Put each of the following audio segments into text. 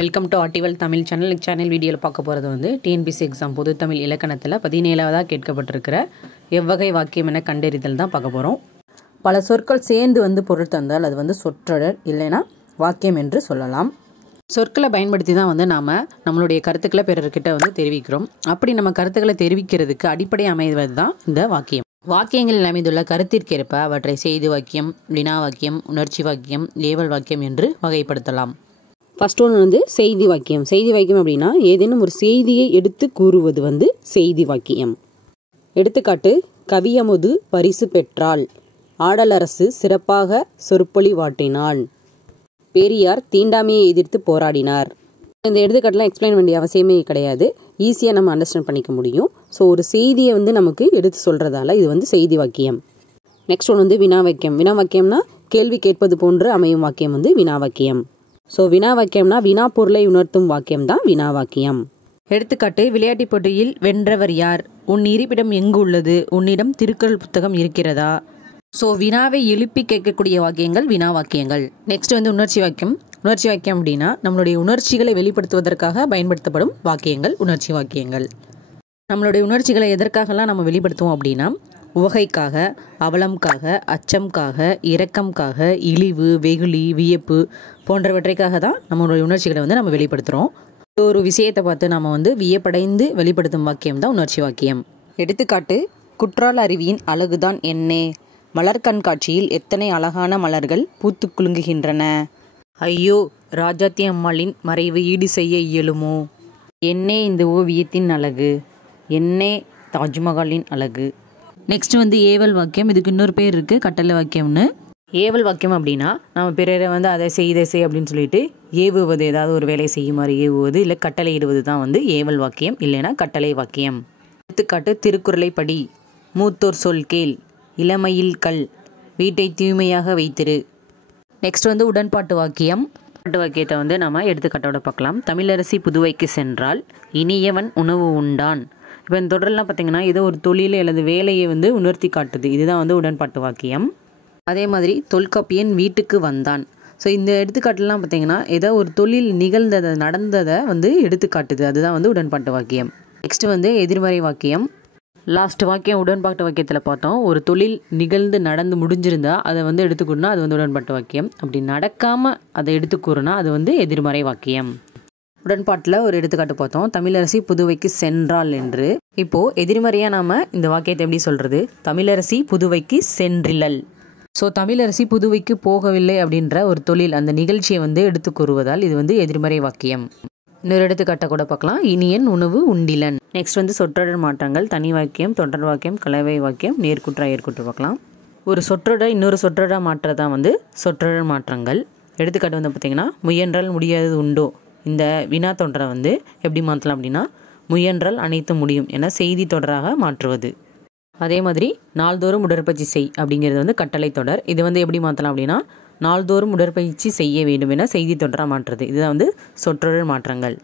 Welcome to ஆர்டிவல் Tamil channel வீடியோவில் பார்க்க போகிறது வந்து டிஎன்பிஎஸ்சி எக்ஸாம் பொது தமிழ் இலக்கணத்தில் 17ஆவதாக கேட்கப்பட்டிருக்கிற எவ்வகை வாக்கியம் என கண்டறிதல் தான் பார்க்க போகிறோம். பல சொற்கள் சேர்ந்து வந்து பொருள் தந்தால் அது வந்து சொற்றொடர் இல்லைனா வாக்கியம் என்று சொல்லலாம். சொற்களை பயன்படுத்தி தான் வந்து நாம் நம்மளுடைய கருத்துக்களை பிறர்கிட்ட வந்து தெரிவிக்கிறோம். அப்படி நம்ம கருத்துக்களை தெரிவிக்கிறதுக்கு அடிப்படை அமைவது தான் இந்த வாக்கியம். வாக்கியங்களில் அமைந்துள்ள கருத்திற்கேற்ப அவற்றை செய்தி வாக்கியம், வினா வாக்கியம், உணர்ச்சி வாக்கியம், ஏவல் வாக்கியம் என்று வகைப்படுத்தலாம். ஃபர்ஸ்ட் ஒன்று வந்து செய்தி வாக்கியம். செய்தி வாக்கியம் அப்படின்னா ஏதேனும் ஒரு செய்தியை எடுத்து கூறுவது வந்து செய்தி வாக்கியம். எடுத்துக்காட்டு: கவியமுது பரிசு பெற்றாள், ஆடலரசு சிறப்பாக சொற்பொழிவாற்றினாள், பெரியார் தீண்டாமையை எதிர்த்து போராடினார். இந்த எடுத்துக்காட்டெலாம் எக்ஸ்பிளைன் வேண்டிய அவசியமே கிடையாது, ஈஸியாக நம்ம அண்டர்ஸ்டாண்ட் பண்ணிக்க முடியும். ஸோ ஒரு செய்தியை வந்து நமக்கு எடுத்து சொல்கிறதால இது வந்து செய்தி வாக்கியம். நெக்ஸ்ட் ஒன்று வந்து வினா வாக்கியம். வினா வாக்கியம்னா கேள்வி கேட்பது போன்று அமையும் வாக்கியம் வந்து வினா வாக்கியம். ஸோ வினா வாக்கியம்னா வினா பொருளை உணர்த்தும் வாக்கியம் தான் வினா வாக்கியம். எடுத்துக்காட்டு: விளையாட்டு போட்டியில் வென்றவர் யார், உன் இருப்பிடம் எங்கு உள்ளது, உன்னிடம் திருக்குறள் புத்தகம் இருக்கிறதா. ஸோ வினாவை எழுப்பி கேட்கக்கூடிய வாக்கியங்கள் வினா வாக்கியங்கள். நெக்ஸ்ட் வந்து உணர்ச்சி வாக்கியம். உணர்ச்சி வாக்கியம் அப்படின்னா நம்மளுடைய உணர்ச்சிகளை வெளிப்படுத்துவதற்காக பயன்படுத்தப்படும் வாக்கியங்கள் உணர்ச்சி வாக்கியங்கள். நம்மளுடைய உணர்ச்சிகளை எதற்காகலாம் நம்ம வெளிப்படுத்துவோம் அப்படின்னா உவகைக்காக, அவலம்காக, அச்சம்காக, இரக்கம்காக, இழிவு, வெகுளி, வியப்பு போன்றவற்றைக்காக தான் நம்மளுடைய உணர்ச்சிகளை வந்து நம்ம வெளிப்படுத்துகிறோம். ஒரு விஷயத்தை பார்த்து நம்ம வந்து வியப்படைந்து வெளிப்படுத்தும் வாக்கியம் தான் உணர்ச்சி வாக்கியம். எடுத்துக்காட்டு: குற்றால அருவியின் அழகுதான் என்னே, மலர் கண்காட்சியில் எத்தனை அழகான மலர்கள் பூத்து குலுங்குகின்றன. ஐயோ, ராஜாத்தி அம்மாளின் மறைவு ஈடு செய்ய இயலுமோ. என்னே இந்த ஓவியத்தின் அழகு, என்னே தாஜ்மஹாலின் அழகு. நெக்ஸ்ட் வந்து ஏவல் வாக்கியம். இதுக்கு இன்னொரு பேர் இருக்குது, கட்டளை வாக்கியம்னு. ஏவல் வாக்கியம் அப்படின்னா நம்ம பிறரை வந்து அதை செய் இதை செய் அப்படின்னு சொல்லிட்டு ஏவுவது, ஏதாவது ஒரு வேலையை செய்யுமாறு ஏவுவது இல்லை கட்டளை இடுவது தான் வந்து ஏவல் வாக்கியம் இல்லைனா கட்டளை வாக்கியம். எடுத்துக்காட்டு: திருக்குறளை படி, மூத்தோர் சொல் கேள், இளமையில் கல், வீட்டை தூய்மையாக வைத்திரு. நெக்ஸ்ட் வந்து உடன்பாட்டு வாக்கியம். உடன்பாட்டு வாக்கியத்தை வந்து நம்ம எடுத்துக்காட்டோட பார்க்கலாம். தமிழரசி புதுவைக்கு சென்றால் இனியவன் உணவு உண்டான். இப்போ இந்த தொடரெல்லாம் பார்த்திங்கன்னா ஏதோ ஒரு தொழிலை அல்லது வேலையை வந்து உணர்த்தி காட்டுது. இதுதான் வந்து உடன்பாட்டு வாக்கியம். அதே மாதிரி தொல்காப்பியன் வீட்டுக்கு வந்தான். ஸோ இந்த எடுத்துக்காட்டுலாம் பார்த்திங்கன்னா ஏதோ ஒரு தொழில் நிகழ்ந்ததை நடந்ததை வந்து எடுத்துக்காட்டுது. அதுதான் வந்து உடன்பாட்டு வாக்கியம். நெக்ஸ்ட் வந்து எதிர்மறை வாக்கியம். லாஸ்ட் வாக்கியம் உடன்பாட்டு வாக்கியத்தில் பார்த்தோம். ஒரு தொழில் நிகழ்ந்து நடந்து முடிஞ்சிருந்தா அதை வந்து எடுத்துக்கூறுனா அது வந்து உடன்பாட்டு வாக்கியம். அப்படி நடக்காமல் அதை எடுத்துக்கூறுனா அது வந்து எதிர்மறை வாக்கியம். உடன்பாட்டில் ஒரு எடுத்துக்காட்டு பார்த்தோம், தமிழரசி புதுவைக்கு சென்றாள் என்று. இப்போது எதிர்மறையாக நாம் இந்த வாக்கியத்தை எப்படி சொல்கிறது? தமிழரசி புதுவைக்கு சென்றிலள். ஸோ தமிழரசி புதுவைக்கு போகவில்லை அப்படின்ற ஒரு தொழில் அந்த நிகழ்ச்சியை வந்து எடுத்து கூறுவதால் இது வந்து எதிர்மறை வாக்கியம். இன்னொரு எடுத்துக்காட்டை கூட பார்க்கலாம், இனியன் உணவு உண்டிலன். நெக்ஸ்ட் வந்து சொற்றொடர் மாற்றங்கள். தனி வாக்கியம், தொடர் வாக்கியம், கலவை வாக்கியம், நேர்குற்றா ஏற்குற்று பார்க்கலாம். ஒரு சொற்றொடர் இன்னொரு சொற்றொடராக மாற்றதான் வந்து சொற்றொடர் மாற்றங்கள். எடுத்துக்காட்டு வந்து பார்த்திங்கன்னா முயன்றால் முடியாதது உண்டோ. இந்த வினா தொடரை வந்து எப்படி மாற்றலாம் அப்படின்னா முயன்றால் அனைத்து முடியும் என செய்தி தொடராக மாற்றுவது. அதே மாதிரி நாள்தோறும் உடற்பயிற்சி செய் அப்படிங்கிறது வந்து கட்டளை தொடர். இது வந்து எப்படி மாற்றலாம் அப்படின்னா நாள்தோறும் உடற்பயிற்சி செய்ய வேண்டும் என செய்தி தொடராக மாற்றுறது. இதுதான் வந்து சொற்றொடர் மாற்றங்கள்.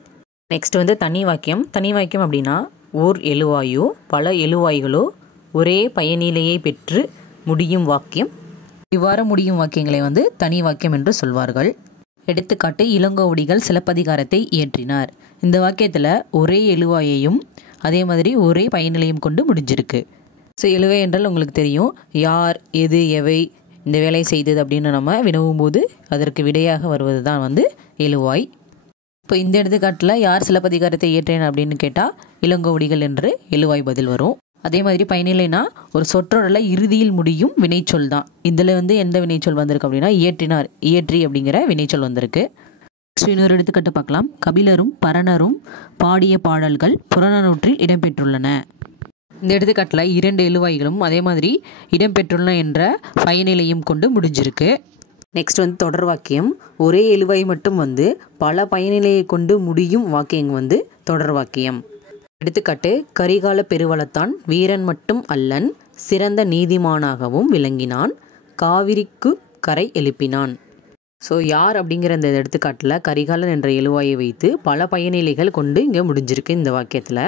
நெக்ஸ்ட் வந்து தனி வாக்கியம். தனி வாக்கியம் அப்படின்னா ஓர் எழுவாயோ பல எழுவாய்களோ ஒரே பயனிலையை பெற்று முடியும் வாக்கியம். இவ்வாறு முடியும் வாக்கியங்களை வந்து தனி வாக்கியம் என்று சொல்வார்கள். எடுத்துக்காட்டு: இளங்கோவடிகள் சிலப்பதிகாரத்தை இயற்றினார். இந்த வாக்கியத்தில் ஒரே எழுவாயையும் அதே மாதிரி ஒரே பயனிலையும் கொண்டு முடிஞ்சிருக்கு. ஸோ எழுவை என்றால் உங்களுக்கு தெரியும், யார், எது, எவை இந்த வேலையை செய்தது அப்படின்னு நம்ம வினவும் போது அதற்கு விடையாக வருவது தான் வந்து எழுவாய். இப்போ இந்த எடுத்துக்காட்டில் யார் சிலப்பதிகாரத்தை இயற்றினார் அப்படின்னு கேட்டால் இளங்கோவடிகள் என்று எழுவாய் பதில் வரும். அதே மாதிரி பயனிலைனா ஒரு சொற்றொடரில் இறுதியில் முடியும் வினைச்சொல் தான். இதில் வந்து எந்த வினைச்சொல் வந்திருக்கு அப்படின்னா இயற்றினார், இயற்றி அப்படிங்கிற வினைச்சொல் வந்திருக்கு. இன்னொரு எடுத்துக்காட்டு பார்க்கலாம். கபிலரும் பரணரும் பாடிய பாடல்கள் புறநானூற்றில் இடம்பெற்றுள்ளன. இந்த எடுத்துக்காட்டில் 2 எழுவாய்களும் அதே மாதிரி இடம்பெற்றுள்ளன என்ற பயனிலையும் கொண்டு முடிஞ்சிருக்கு. நெக்ஸ்ட் வந்து தொடர் வாக்கியம். ஒரே எழுவாய் மட்டும் வந்து பல பயனிலையை கொண்டு முடியும் வாக்கியம் வந்து தொடர் வாக்கியம். எடுத்துக்காட்டு: கரிகால பெருவளத்தான் வீரன் மட்டும் அல்லன், சிறந்த நீதிமானாகவும் விளங்கினான், காவிரிக்கு கரை எழுப்பினான். ஸோ யார் அப்படிங்கிற இந்த எடுத்துக்காட்டில் கரிகாலன் என்ற எழுவாயை வைத்து பல பயனிலைகள் கொண்டு இங்கே முடிஞ்சிருக்கு இந்த வாக்கியத்தில்.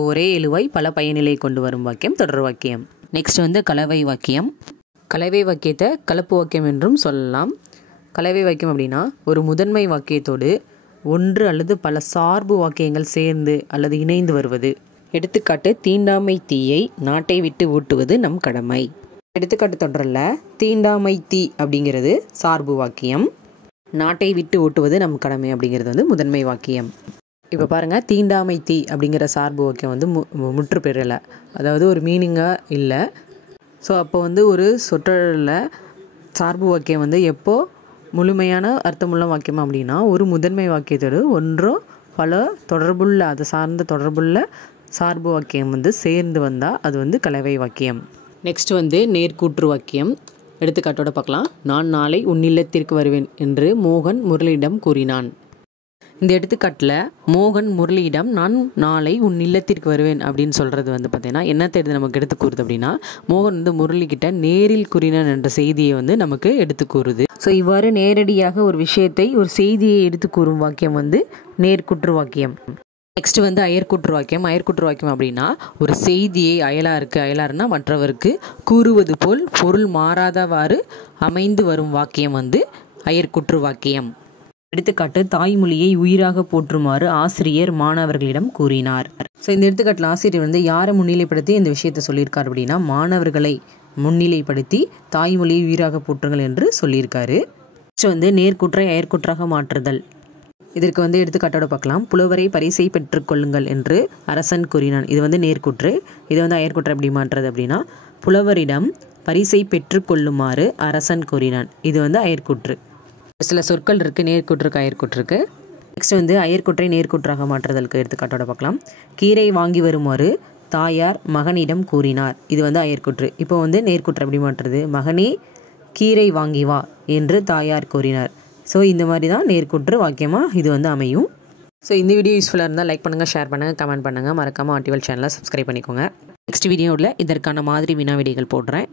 ஒரே எழுவாய் பல பயனிலை கொண்டு வரும் வாக்கியம் தொடர் வாக்கியம். நெக்ஸ்ட் வந்து கலவை வாக்கியம். கலவை வாக்கியத்தை கலப்பு வாக்கியம் என்றும் சொல்லலாம். கலவை வாக்கியம் அப்படின்னா ஒரு முதன்மை வாக்கியத்தோடு ஒன்று அல்லது பல சார்பு வாக்கியங்கள் சேர்ந்து அல்லது இணைந்து வருவது. எடுத்துக்காட்டு, தீண்டாமை தீயை நாட்டை விட்டு ஊட்டுவது நம் கடமை. எடுத்துக்காட்டு தொடரில் தீண்டாமை தீ அப்படிங்கிறது சார்பு வாக்கியம், நாட்டை விட்டு ஊட்டுவது நம் கடமை அப்படிங்கிறது வந்து முதன்மை வாக்கியம். இப்போ பாருங்கள், தீண்டாமை தீ அப்படிங்கிற சார்பு வாக்கியம் வந்து முற்று பெறலை, அதாவது ஒரு மீனிங்காக இல்லை. ஸோ அப்போ வந்து ஒரு சொற்றொடரில் சார்பு வாக்கியம் வந்து எப்போ முழுமையான அர்த்தமுள்ள வாக்கியம் அப்படின்னா, ஒரு முதன்மை வாக்கியத்தோடு ஒன்றோ பல தொடர்புள்ள அதை சார்ந்த தொடர்புள்ள சார்பு வாக்கியம் வந்து சேர்ந்து வந்தால் அது வந்து கலவை வாக்கியம். நெக்ஸ்ட் வந்து நேர்கூற்று வாக்கியம். எடுத்துக்காட்டோட பார்க்கலாம். நான் நாளை உன் இல்லத்திற்கு வருவேன் என்று மோகன் முரளியிடம் கூறினான். இந்த எடுத்துக்காட்டில் மோகன் முரளியிடம் நான் நாளை உன் இல்லத்திற்கு வருவேன் அப்படின்னு சொல்கிறது வந்து பார்த்தீங்கன்னா என்ன தெரியுது நமக்கு எடுத்து கூறுது அப்படின்னா, மோகன் வந்து முரளிக்கிட்ட நேரில் கூறினான் என்ற செய்தியை வந்து நமக்கு எடுத்து கூறுது. ஸோ இவ்வாறு நேரடியாக ஒரு விஷயத்தை ஒரு செய்தியை எடுத்து கூறும் வாக்கியம் வந்து நேர்கூற்று வாக்கியம். நெக்ஸ்ட் வந்து அயர்கூற்று வாக்கியம். அயர்கூற்று வாக்கியம் அப்படின்னா ஒரு செய்தியை அயலாருன்னா மற்றவருக்கு கூறுவது போல் பொருள் மாறாதவாறு அமைந்து வரும் வாக்கியம் வந்து அயர்கூற்று வாக்கியம். எடுத்துக்காட்டு, தாய்மொழியை உயிராக போற்றுமாறு ஆசிரியர் மாணவர்களிடம் கூறினார். ஸோ இந்த எடுத்துக்காட்டில் ஆசிரியர் வந்து யாரை முன்னிலைப்படுத்தி இந்த விஷயத்தை சொல்லியிருக்கார் அப்படின்னா, மாணவர்களை முன்னிலைப்படுத்தி தாய்மொழியை உயிராக போற்றுங்கள் என்று சொல்லியிருக்காரு. நெக்ஸ்ட் வந்து நேர்கூற்றை அயர்கூற்றாக மாற்றுதல். இதற்கு வந்து எடுத்துக்காட்டோட பார்க்கலாம். புலவரை பரிசை பெற்றுக்கொள்ளுங்கள் என்று அரசன் கூறினான். இது வந்து நேர்கூற்று. இது வந்து அயர்கூற்று எப்படி மாற்றுறது அப்படின்னா, புலவரிடம் பரிசை பெற்றுக்கொள்ளுமாறு அரசன் கூறினான். இது வந்து அயர்கூற்று. சில சொற்கள் இருக்குது நேர்கூற்றுக்கு அயர்கூற்றுக்கு. நெக்ஸ்ட் வந்து அயர்கூற்றை நேர்கூற்றாக மாற்றுதலுக்கு எடுத்துக்காட்டோட பார்க்கலாம். கீரை வாங்கி வருமாறு தாயார் மகனிடம் கூறினார். இது வந்து அயர்கூற்று. இப்போ வந்து நேர்கூற்று எப்படி மாற்றுறது, மகனே கீரை வாங்கி வா என்று தாயார் கூறினார். ஸோ இந்த மாதிரி தான் நேர்கூற்று வாக்கியமாக இது வந்து அமையும். ஸோ இந்த வீடியோ யூஸ்ஃபுல்லாக இருந்தால் லைக் பண்ணுங்கள், ஷேர் பண்ணுங்கள், கமெண்ட் பண்ணுங்கள். மறக்காமல் ஆர்டிவல் சேனலை சப்ஸ்கிரைப் பண்ணிக்கோங்க. நெக்ஸ்ட் வீடியோவில் இதற்கான மாதிரி வினா விடைகள் போடுறேன்.